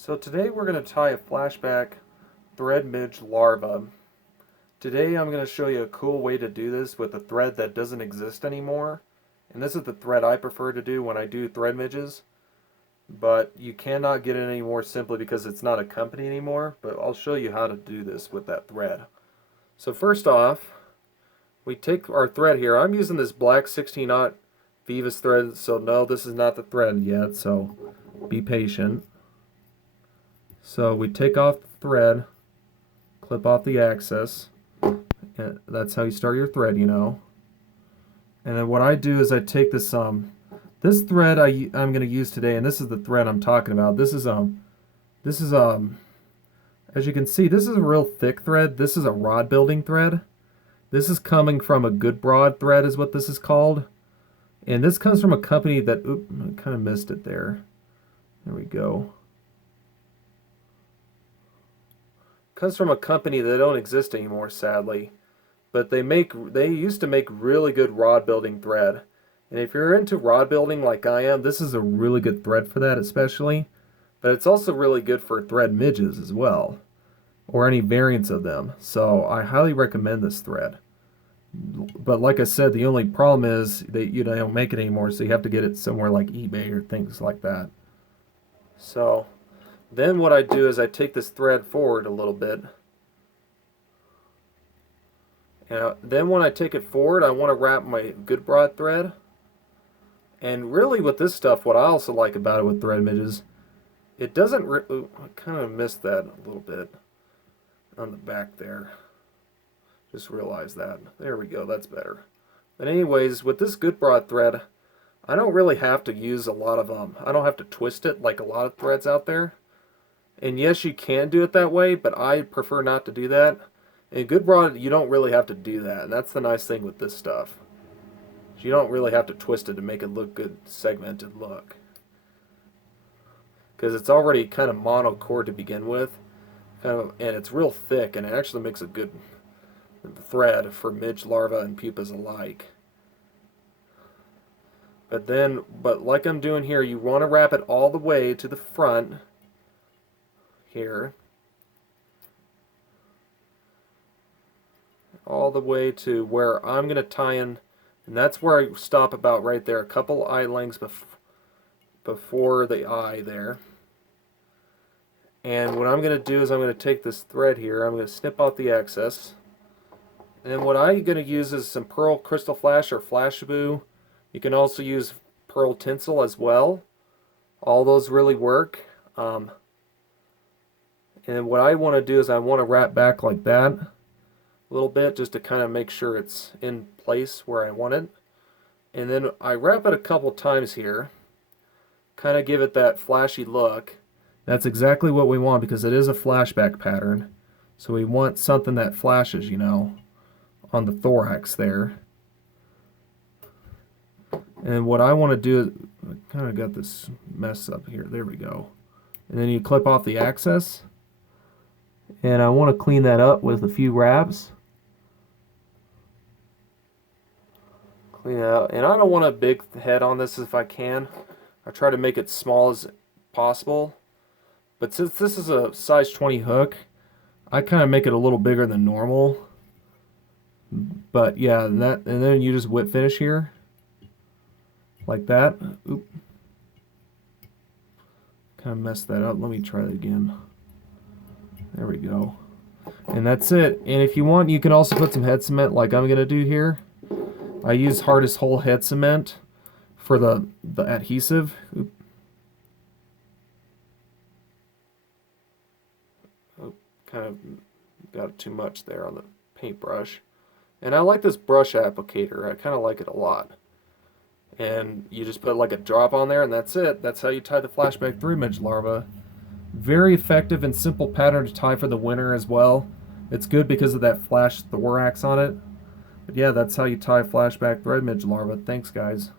So today we're going to tie a flashback thread midge larva. Today I'm going to show you a cool way to do this with a thread that doesn't exist anymore. And this is the thread I prefer to do when I do thread midges. But you cannot get it anymore simply because it's not a company anymore. But I'll show you how to do this with that thread. So first off, we take our thread here. I'm using this black 16-aught Veevus thread, so no, this is not the thread yet, so be patient. So we take off the thread, clip off the axis, and that's how you start your thread, you know. And then what I do is I take this this thread I'm going to use today, and this is the thread I'm talking about. This is as you can see, this is a real thick thread. This is a rod building thread. This is coming from a Gudebrod thread is what this is called. And this comes from a company that, oop, I kind of missed it there. There we go. Comes from a company that don't exist anymore, sadly. But they used to make really good rod building thread. And if you're into rod building like I am, this is a really good thread for that especially. But it's also really good for thread midges as well, or any variants of them. So I highly recommend this thread. But like I said, the only problem is that they don't make it anymore, so you have to get it somewhere like eBay or things like that. So then what I do is I take this thread forward a little bit. And then when I take it forward, I want to wrap my Gudebrod thread. And really with this stuff, what I also like about it with thread midges, it doesn't I kind of missed that a little bit on the back there. Just realized that. There we go, that's better. But anyways, with this Gudebrod thread, I don't really have to use a lot of I don't have to twist it like a lot of threads out there. And yes, you can do it that way, but I prefer not to do that. In Gudebrod, you don't really have to do that, and that's the nice thing with this stuff. You don't really have to twist it to make it look good, segmented look. Because it's already kind of monochord to begin with, and it's real thick, and it actually makes a good thread for midge, larva, and pupas alike. But like I'm doing here, you want to wrap it all the way to the front here, all the way to where I'm going to tie in, and that's where I stop about right there, a couple eye lengths before the eye there. And what I'm going to do is I'm going to take this thread here, I'm going to snip out the excess. And then what I'm going to use is some pearl crystal flash or Flashback. You can also use pearl tinsel as well. All those really work. And what I want to do is I want to wrap back like that a little bit just to kind of make sure it's in place where I want it. And then I wrap it a couple times here. Kind of give it that flashy look. That's exactly what we want because it is a flashback pattern. So we want something that flashes, you know, on the thorax there. And what I want to do is, I kind of got this mess up here. There we go. And then you clip off the excess. And I want to clean that up with a few wraps. Clean it out. And I don't want a big head on this if I can. I try to make it small as possible. But since this is a size 20 hook, I kind of make it a little bigger than normal. But yeah, and then you just whip finish here. Like that. Oop. Kind of messed that up. Let me try that again. There we go. And that's it. And if you want, you can also put some head cement like I'm going to do here. I use hardest whole head cement for the adhesive. Oop. Oh, kind of got too much there on the paintbrush. And I like this brush applicator. I kind of like it a lot. And you just put like a drop on there and that's it. That's how you tie the flashback through midge larva. Very effective and simple pattern to tie for the winter as well. It's good because of that flash thorax on it. But yeah, that's how you tie flashback thread midge larva. Thanks guys.